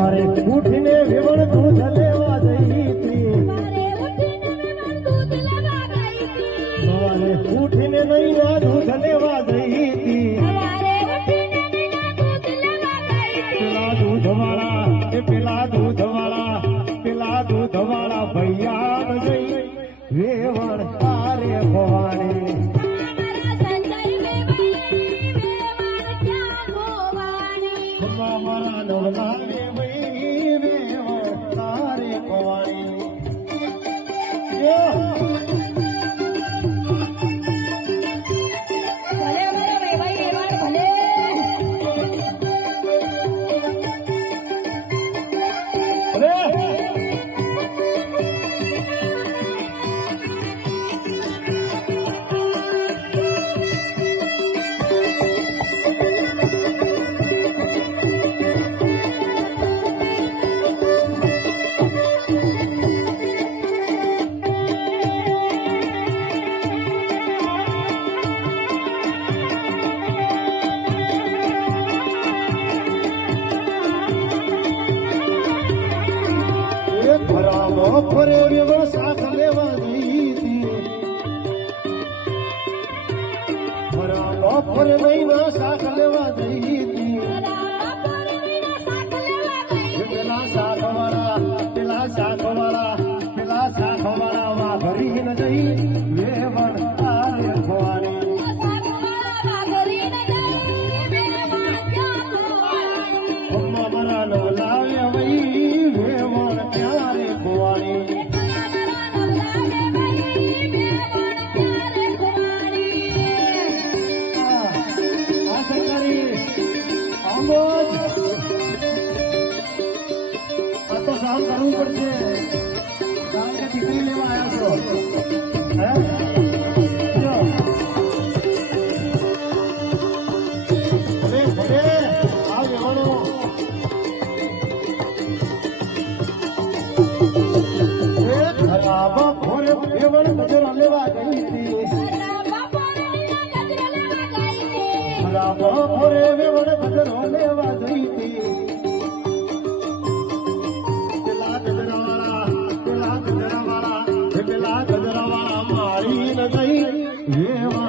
સવારે ઉઠીને વેવણ દૂધ લેવા જઈ હતી સવારે ઉઠીને નૈના દૂધ લેવા જઈ હતી પેલા દૂધવાળા ભૈયા જઈ વેવણ તારે ભવાની મારા નવલા વેવણ તારે ભવાની ફરે વેવણ શાક લેવા જઈ હતી ફરે નૈના શાક લેવા જઈ હતી પેલા શાકવાળા વાઘરી ન જઈ વેવણ તારે ભવાની મારા નવલા વેવણ ત્યારે ભવાની તો સહન કરવું પડશે કારણ કે દીકરી લેવા આવ્યો લેવા ગઈ હતી બપોરે વેવણ ગજરો લેવા ગઈ હતી પેલા ગજરાવાળા મારી ન ગઈ